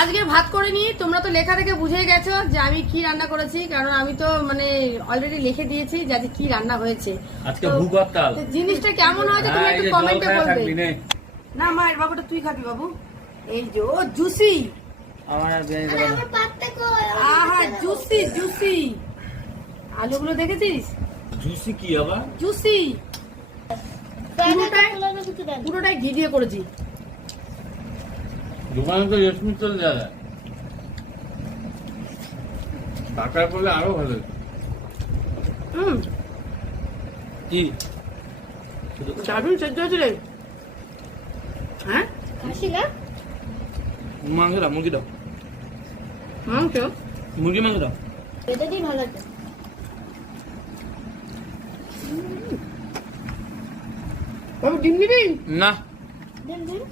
আজকে ভাত করে নি। তোমরা তো লেখা থেকে বুঝে গেছো যে আমি কি রান্না করেছি, কারণ আমি তো মানে অলরেডি লিখে দিয়েছি যে আজকে কি রান্না হয়েছে। আজকে ভূগোল জিনিসটা কেমন হয়েছে তুমি একটু কমেন্টে বলবে। না মা, এর বাবুটা তুই খাবি বাবু। এই যে ও জুসি, আমার আর বিরিয়ানি দেবে না। আহা জুসি জুসি। আলুগুলো দেখেছিস? জুসি কি আবার? জুসি পুরোটাই ঘি দিয়ে করেছি। দোকানে তো রেশমি চলে যাবে, টাকার করলে আরো ভালো। কি দারুণ সেদ্ধ হয়েছে রে। হ্যাঁ খাসি না, মাংস দাও, মুরগি দাও, মাংস মুরগি মাংস দাও। এটা দিয়ে ভালো লাগে। বাবু ডিম দিবি? না দিন দিন